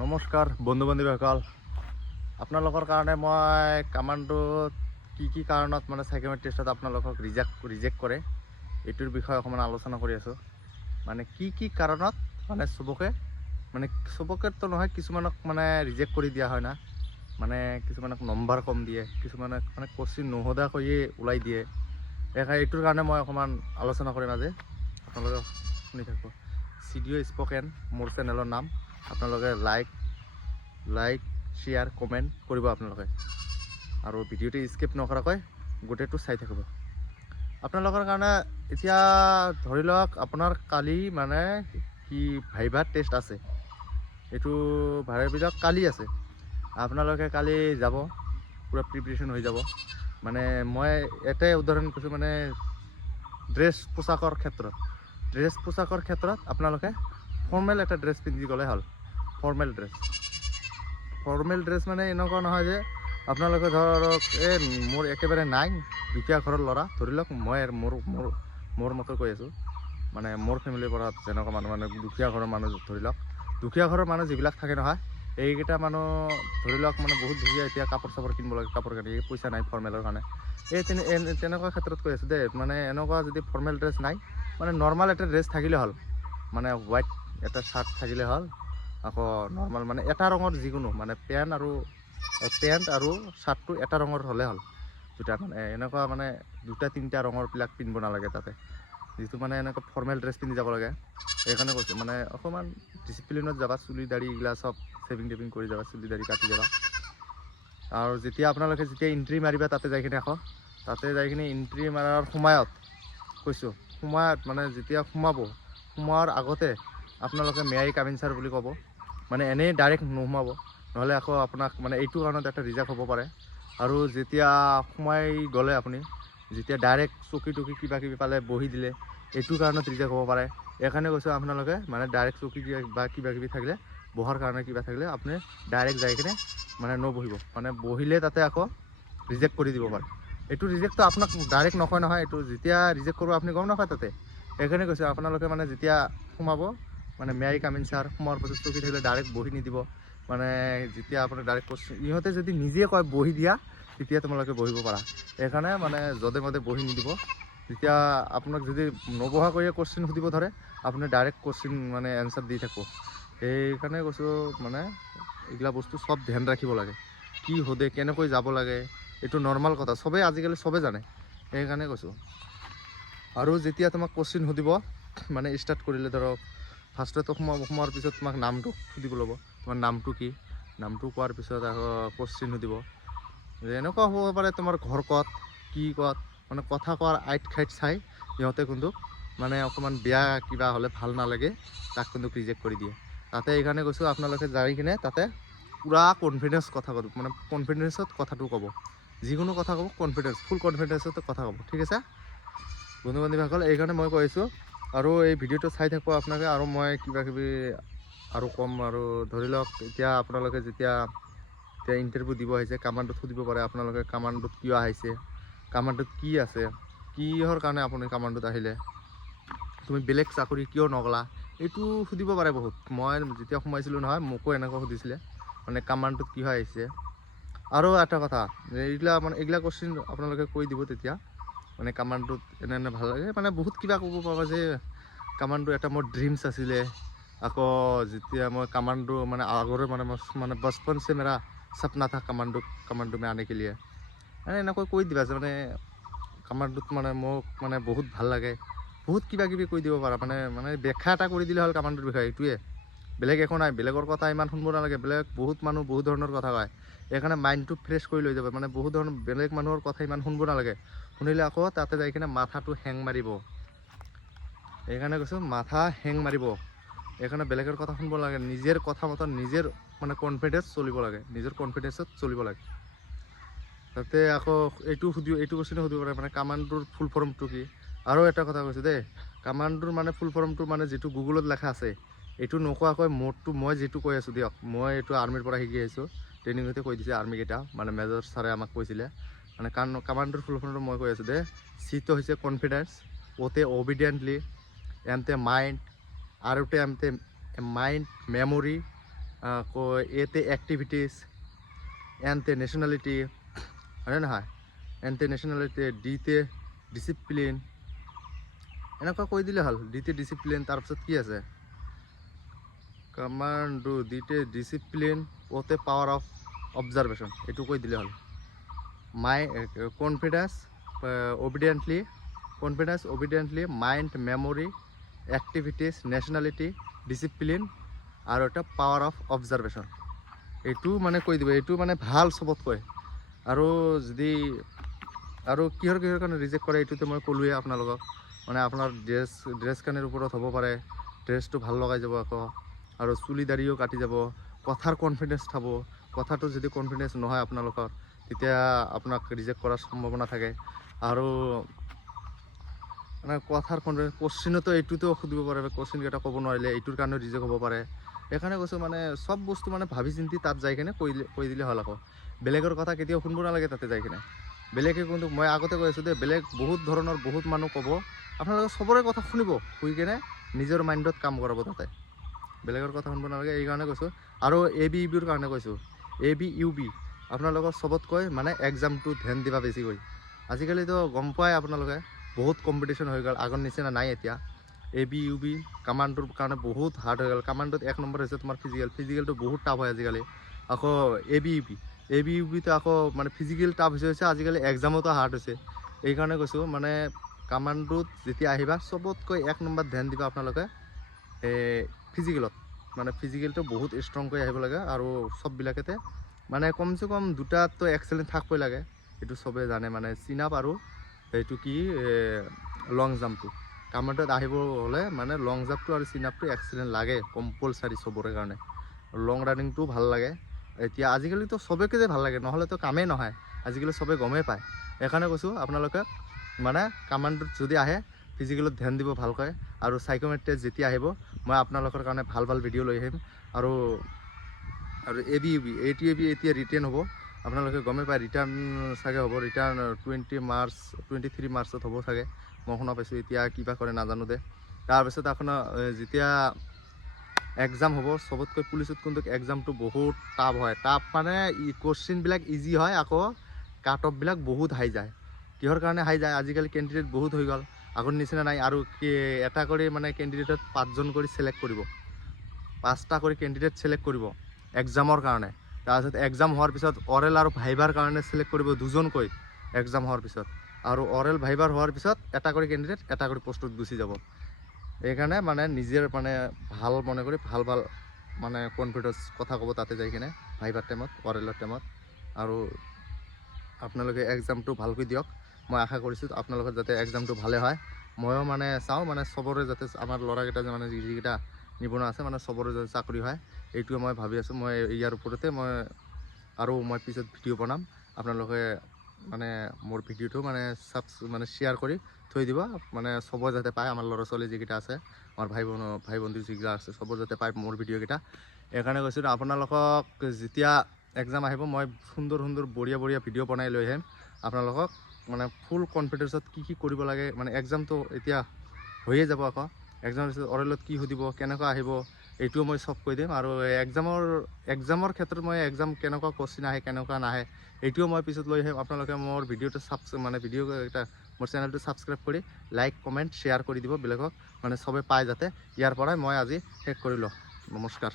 নমস্কাৰ বন্ধু বান্ধৱীসকল, আপোনালোকৰ কাৰণে মই কামাণ্ডোত কি কাৰণত মানে সাইকোমেট্ৰিক টেষ্টত আপোনালোকক ৰিজেক্ট কৰে এইটোৰ বিষয়ে অকণমান আলোচনা কৰি আছোঁ। মানে কি কাৰণত মানে চবকেতো নহয়, কিছুমানক মানে ৰিজেক্ট কৰি দিয়া হয় না, মানে কিছুমানক নম্বৰ কম দিয়ে, কিছুমানক মানে কোশ্চিন নোসোধাকৈয়ে ওলাই দিয়ে। এইটোৰ কাৰণে মই অকণমান আলোচনা কৰিম আজি, আপোনালোকে শুনি থাকিব। চিডিঅ' স্পকেন মোৰ চেনেলৰ নাম, আপোনালোকে লাইক শ্বেয়াৰ কমেণ্ট কৰিব আপোনালোকে, আৰু ভিডিঅ'টো স্কিপ নকৰাকৈ গোটেইটো চাই থাকিব। আপোনালোকৰ কাৰণে এতিয়া ধৰি লওক আপোনাৰ কালি মানে কি ভাইভা টেষ্ট আছে, এইটো ভাইভাবিলাক কালি আছে। আপোনালোকে কালি যাব, পূৰা প্ৰিপাৰেশ্যন হৈ যাব। মানে মই এটাই উদাহৰণ কৈছোঁ, মানে ড্ৰেছ পোছাকৰ ক্ষেত্ৰত আপোনালোকে ফৰ্মেল এটা ড্ৰেছ পিন্ধি গ'লে হ'ল। ফৰ্মেল ড্ৰেছ মানে এনেকুৱা নহয় যে আপোনালোকে ধৰক মোৰ একেবাৰে নাই, দুখীয়া ঘৰৰ ল'ৰা, ধৰি লওক মই মোৰ মতে কৈ আছোঁ, মানে মোৰ ফেমিলিৰ পৰা যেনেকুৱা মানুহ, মানে দুখীয়া ঘৰৰ মানুহ, ধৰি লওক দুখীয়া ঘৰৰ মানুহ যিবিলাক থাকে নহয়, এইকেইটা মানুহ ধৰি লওক মানে বহুত দুখীয়া, এতিয়া কাপোৰ চাপোৰ কিনিব লাগে, কাপোৰ কানি পইচা নাই ফৰ্মেলৰ কাৰণে। তেনেকুৱা ক্ষেত্ৰত কৈ আছোঁ দেই, মানে এনেকুৱা যদি ফৰ্মেল ড্ৰেছ নাই, মানে নৰ্মেল এটা ড্ৰেছ থাকিলে হ'ল, মানে হোৱাইট এটা চাৰ্ট থাকিলে হ'ল, আকৌ নৰ্মেল মানে এটা ৰঙৰ যিকোনো, মানে পেণ্ট আৰু চাৰ্টটো এটা ৰঙৰ হ'লে হ'ল। দুটা মানে এনেকুৱা মানে দুটা তিনিটা ৰঙৰবিলাক পিন্ধিব নালাগে তাতে, যিটো মানে এনেকুৱা ফৰ্মেল ড্ৰেছ পিন্ধি যাব লাগে। সেইকাৰণে কৈছোঁ, মানে অকণমান ডিচিপ্লিনত যাবা, চুলি দাড়ি এইগিলা চব ছেভিং কৰি যাবা, চুলি দাড়ি কাটি যাবা। আৰু যেতিয়া আপোনালোকে এণ্ট্ৰি মাৰিবা, তাতে যাই কিনে এণ্ট্ৰি মাৰাৰ সময়ত কৈছোঁ, মানে যেতিয়া সোমোৱাৰ আগতে আপোনালোকে may I come in sir বুলি ক'ব, মানে এনেই ডাইৰেক্ট নোসোমাব, নহ'লে আকৌ আপোনাক মানে এইটো কাৰণত এটা ৰিজেক্ট হ'ব পাৰে। আৰু যেতিয়া সোমাই গ'লে আপুনি যেতিয়া ডাইৰেক্ট চকী কিবা কিবি পালে বহি দিলে, এইটো কাৰণত ৰিজেক্ট হ'ব পাৰে। এইকাৰণে কৈছোঁ, আপোনালোকে মানে ডাইৰেক্ট চকী বা কিবা কিবি থাকিলে, বহাৰ কাৰণে কিবা থাকিলে আপুনি ডাইৰেক্ট যাই কিনে মানে নবহিব, মানে বহিলে তাতে আকৌ ৰিজেক্ট কৰি দিব পাৰে। এইটো ৰিজেক্টটো আপোনাক ডাইৰেক্ট নকয় নহয়, এইটো যেতিয়া ৰিজেক্ট কৰিব আপুনি গম নাপায় তাতে। সেইকাৰণে কৈছোঁ, আপোনালোকে মানে যেতিয়া সোমাব, মানে may I come in sir সোমোৱাৰ পাছত চকী থাকিলে ডাইৰেক্ট বহি নিদিব। মানে যেতিয়া আপোনাৰ ডাইৰেক্ট কোশ্চিন ইহঁতে যদি নিজে কয় বহি দিয়া, তেতিয়া তোমালোকে বহিব পাৰা। সেইকাৰণে মানে যধে মধে বহি নিদিব। যেতিয়া আপোনাক যদি নবহাকৈয়ে কোশ্চিন সুধিব ধৰে, আপুনি ডাইৰেক্ট কোশ্চিন মানে এনচাৰ দি থাকিব। সেইকাৰণে কৈছোঁ, মানে এইগিলা বস্তু চব ধ্যান ৰাখিব লাগে, কি সোধে, কেনেকৈ যাব লাগে, এইটো নৰ্মেল কথা, চবেই আজিকালি চবেই জানে। সেইকাৰণে কৈছোঁ। আৰু যেতিয়া তোমাক কোশ্চিন সুধিব, মানে ষ্টাৰ্ট কৰিলে ধৰক ফাৰ্ষ্টতে সোমোৱাৰ পিছত তোমাক নামটো সুধিব ল'ব, তোমাৰ নামটো কি, নামটো কোৱাৰ পিছত আকৌ কোশ্চিন সুধিব। এনেকুৱা হ'ব পাৰে তোমাৰ ঘৰ ক'ত, কি ক'ত, মানে কথা কোৱাৰ আইট খাইট চাই সিহঁতে কিন্তু মানে অকণমান বেয়া কিবা হ'লে ভাল নালাগে, তাক কিন্তু ৰিজেক্ট কৰি দিয়ে। তাতে এইকাৰণে কৈছোঁ, আপোনালোকে যাই কিনে তাতে পূৰা কনফিডেঞ্চ কথা ক'ব, মানে কনফিডেঞ্চত কথাটো ক'ব, যিকোনো কথা ক'ব ফুল কনফিডেঞ্চত কথা ক'ব, ঠিক আছে বন্ধু বান্ধৱীসকল। এইকাৰণে মই কৈ আছোঁ, আৰু এই ভিডিঅ'টো চাই থাকিব আপোনালোকে, আৰু মই কিবা কিবি আৰু ক'ম। আৰু ধৰি লওক এতিয়া আপোনালোকে যেতিয়া ইণ্টাৰভিউ দিব আহিছে, কামাণ্ডোত সুধিব পাৰে আপোনালোকে কামাণ্ডোত কিয় আহিছে, কামাণ্ডোত কি আছে, কিহৰ কাৰণে আপুনি কামাণ্ডোত আহিলে, তুমি বেলেগ চাকৰি কিয় নগ'লা, এইটো সুধিব পাৰে বহুত। মই যেতিয়া সোমাইছিলোঁ নহয়, মোকো এনেকুৱা সুধিছিলে, মানে কামাণ্ডোত কিয় আহিছে। আৰু এটা কথা, এইগিলা কোশ্চিন আপোনালোকে কৈ দিব তেতিয়া, মানে কামাণ্ডোত এনে ভাল লাগে, মানে বহুত কিবা ক'ব পাবা যে কামাণ্ডো এটা মোৰ ড্ৰিমছ আছিলে। আকৌ যেতিয়া মই কামাণ্ডো মানে আগৰে মানে বচপন সে মেৰা সপনা থা কামাণ্ডো মে আনে কে লিয়ে, মানে এনেকৈ কৈ দিবা যে মানে কামাণ্ডোত মানে মোক মানে বহুত ভাল লাগে, বহুত কিবা কিবি কৈ দিব পাৰা। মানে ব্যাখ্যা এটা কৰি দিলে হ'ল কামাণ্ডোৰ বিষয়ে, এইটোৱে, বেলেগ একো নাই। বেলেগৰ কথা ইমান শুনিব নালাগে, বহুত মানুহ বহুত ধৰণৰ কথা কয়। সেইকাৰণে মাইণ্ডটো ফ্ৰেছ কৰি লৈ যাব, মানে বহুত ধৰণৰ বেলেগ মানুহৰ কথা ইমান শুনিব নালাগে, শুনিলে আকৌ তাতে যাই কিনে মাথাটো হেং মাৰিব। সেইকাৰণে কৈছোঁ, মাথা হেং মাৰিব। সেইকাৰণে বেলেগৰ কথা শুনিব লাগে, নিজৰ কথা মতে নিজৰ মানে কনফিডেঞ্চত চলিব লাগে। তাতে আকৌ এইটো কোশ্চিনে সুধিব পাৰে, মানে কামাণ্ডোৰ ফুল ফৰ্মটো কি। আৰু এটা কথা কৈছোঁ দেই, কামাণ্ডোৰ মানে ফুল ফৰ্মটো মানে যিটো গুগলত লেখা আছে, এইটো নোকোৱাকৈ মই যিটো কৈ আছোঁ দিয়ক, মই এইটো আৰ্মিৰ পৰা শিকি আহিছোঁ, ট্ৰেইনিঙতে কৈ দিছে আৰ্মিকেইটা, মানে মেজৰ ছাৰে আমাক কৈছিলে। মানে কামাণ্ডোৰ ফুল ফৰ্মটো মই কৈ আছোঁ দেই, চিটো হৈছে কনফিডেন্স, ওতে অবিডিয়েণ্টলি, এমতে মাইণ্ড, আৰুতে এমতে মাইণ্ড মেমৰি, আকৌ এতে এক্টিভিটিছ, এনতে নেশ্যনেলিটি, হয়নে নহয়? এনতে নেশ্যনেলিটি, ডিতে ডিচিপ্লিন, এনেকুৱা কৈ দিলে হ'ল। ডিতে ডিচিপ্লিন, তাৰপিছত কি আছে কমাণ্ডো, ডিতে ডিচিপ্লিন, ওতে পাৱাৰ অফ অবজাৰ্ভেশ্যন, এইটো কৈ দিলে হ'ল। My confidence obediently, mind, memory, activities, nationality, discipline আৰু এটা পাৱাৰ অফ অবজাৰ্ভেশ্যন, এইটো মানে কৈ দিব। এইটো মানে ভাল চবতকৈ। আৰু যদি আৰু কিহৰ কাৰণে ৰিজেক্ট কৰে এইটোতো মই ক'লোৱে আপোনালোকক। মানে আপোনাৰ ড্ৰেছ কানিৰ ওপৰত হ'ব পাৰে, ড্ৰেছটো ভাল লগাই যাব আকৌ, আৰু চুলি দাড়িও কাটি যাব, কথাৰ কনফিডেন্স থাব। কথাটো যদি কনফিডেন্স নহয় আপোনালোকৰ, তেতিয়া আপোনাক ৰিজেক্ট কৰাৰ সম্ভাৱনা থাকে। আৰু মানে কথাৰ কনফিডেন্স, কোশ্চিনতো এইটোতো সুধিব পাৰে, কোশ্চিনকেইটা ক'ব নোৱাৰিলে এইটোৰ কাৰণেও ৰিজেক্ট হ'ব পাৰে। সেইকাৰণে কৈছোঁ মানে চব বস্তু মানে ভাবি চিন্তি তাত যাই কিনে কৈ দিলে হ'ল। আকৌ বেলেগৰ কথা কেতিয়াও শুনিব নালাগে তাতে যাই কিনে। বেলেগে কিন্তু মই আগতে কৈ আছোঁ দেই, বেলেগ বহুত ধৰণৰ বহুত মানুহ ক'ব, আপোনালোকে চবৰে কথা শুনিব, শুই কিনে নিজৰ মাইণ্ডত কাম কৰাব তাতে। বেলেগৰ কথা শুনিব নালাগে, এইকাৰণে কৈছোঁ। আৰু ABUBৰ কাৰণে কৈছোঁ, ABUB আপোনালোকৰ চবতকৈ মানে এক্সামটো ধ্যান দিবা বেছিকৈ। আজিকালিতো গম পায় আপোনালোকে, বহুত কম্পিটিশ্যন হৈ গ'ল, আগৰ নিচিনা নাই এতিয়া। ABUB কামাণ্ডোৰ কাৰণে বহুত হাৰ্ড হৈ গ'ল। কামাণ্ডোত 1 নম্বৰ হৈছে তোমাৰ ফিজিকেলটো বহুত টাফ হয় আজিকালি। আকৌ ABUBটো আকৌ মানে ফিজিকেল টাফ হৈছে, আজিকালি এক্সামতো হাৰ্ড হৈছে। এইকাৰণে কৈছোঁ মানে কামাণ্ডোত যেতিয়া আহিবা, চবতকৈ 1 নম্বৰ ধ্যান দিবা আপোনালোকে ফিজিকেলত। মানে ফিজিকেলটো বহুত ষ্ট্ৰংকৈ আহিব লাগে। আৰু চববিলাকতে মানে কমচে কম 2টাতো এক্সেলেণ্ট থাকিবই লাগে, এইটো চবেই জানে। মানে চিন-আপ আৰু এইটো কি লং জাম্পটো কামাণ্ডোত আহিব হ'লে মানে লং জাম্পটো আৰু চিন-আপটো এক্সেলেণ্ট লাগে, কম্পালচাৰী চবৰে কাৰণে। লং ৰানিংটো ভাল লাগে। এতিয়া আজিকালিতো চবেকে যে ভাল লাগে, নহ'লেতো কামেই নহয়, আজিকালি চবে গমেই পায়। সেইকাৰণে কৈছোঁ আপোনালোকে মানে কামাণ্ডোত যদি আহে ফিজিকেলত ধ্যান দিব ভালকৈ। আৰু সাইকোমেট্ৰিক যেতিয়া আহিব, মই আপোনালোকৰ কাৰণে ভাল ভিডিঅ' লৈ আহিম। আৰু ABUB এতিয়া ৰিটাৰ্ণ হ'ব, আপোনালোকে গমেই পায়। ৰিটাৰ্ণ চাগে হ'ব, ৰিটাৰ্ণ 23 মাৰ্চত হ'ব চাগে, মই শুনা পাইছোঁ। এতিয়া কিবা কৰে নাজানো দে। তাৰপিছত আপোনাৰ যেতিয়া এক্সাম হ'ব, চবতকৈ পুলিচত কিন্তু এক্সামটো বহুত টাফ হয়। টাফ মানে কোশ্চিনবিলাক ইজি হয়, আকৌ কাট অফবিলাক বহুত হাই যায়। কিহৰ কাৰণে হাই যায়? আজিকালি কেণ্ডিডেট বহুত হৈ গ'ল, আগৰ নিচিনা নাই। আৰু এটা কৰি মানে কেণ্ডিডেটত 5জন কৰি চিলেক্ট কৰিব, 5টা কৰি কেণ্ডিডেট চিলেক্ট কৰিব এক্সামৰ কাৰণে। তাৰপিছত এক্সাম হোৱাৰ পিছত অৰেল আৰু ভাইভাৰ কাৰণে চিলেক্ট কৰিব 2জনকৈ এক্সাম হোৱাৰ পিছত। আৰু অৰেল ভাইভাৰ হোৱাৰ পিছত এটা কৰি কেণ্ডিডেট এটা কৰি পোষ্টত গুচি যাব। এইকাৰণে মানে নিজেৰ মানে ভাল মনে কৰি ভাল মানে কনফিডেন্স কথা ক'ব তাতে যাই কিনে, ভাইভাৰ টাইমত, অৰেলৰ টাইমত। আৰু আপোনালোকে এক্সামটো ভালকৈ দিয়ক। মই আশা কৰিছোঁ আপোনালোকৰ যাতে এক্সামটো ভালে হয়। ময়ো মানে চাওঁ মানে চবৰে যাতে, আমাৰ ল'ৰাকেইটা যে মানে যিকেইটা নিবনুৱা আছে মানে চবৰে যাতে চাকৰি হয়, এইটোৱে মই ভাবি আছোঁ। মই ইয়াৰ ওপৰতে মই পিছত ভিডিঅ' বনাম। আপোনালোকে মানে মোৰ ভিডিঅ'টো মানে শ্বেয়াৰ কৰি থৈ দিব, মানে চবৰে যাতে পায়। আমাৰ ল'ৰা ছোৱালী যিকেইটা আছে, আমাৰ ভাই বন্ধু যিকেইটা আছে, চবৰে যাতে পায় মোৰ ভিডিঅ'কেইটা। এইকাৰণে কৈছোঁ আপোনালোকক যেতিয়া এক্সাম আহিব, মই সুন্দৰ বঢ়িয়া ভিডিঅ' বনাই লৈ আহিম আপোনালোকক। মানে ফুল কনফিডেন্সত কি কৰিব লাগে, মানে এক্সামটো এতিয়া হৈয়ে যাব। আকৌ এক্সামৰ পিছত অৰেলত কি সুধিব, কেনেকুৱা আহিব, এইটোও মই চব কৈ দিম। আৰু এক্সামৰ ক্ষেত্ৰত মই এক্সাম কেনেকুৱা কোশ্চিন আহে, কেনেকুৱা নাহে, এইটোও মই পিছত লৈ আহিম। আপোনালোকে মোৰ ভিডিঅ'টো মোৰ চেনেলটো ছাবস্ক্ৰাইব কৰি লাইক, কমেণ্ট, শ্বেয়াৰ কৰি দিব বেলেগক, মানে চবে পায় যাতে। ইয়াৰ পৰাই মই আজি শেষ কৰিলোঁ। নমস্কাৰ।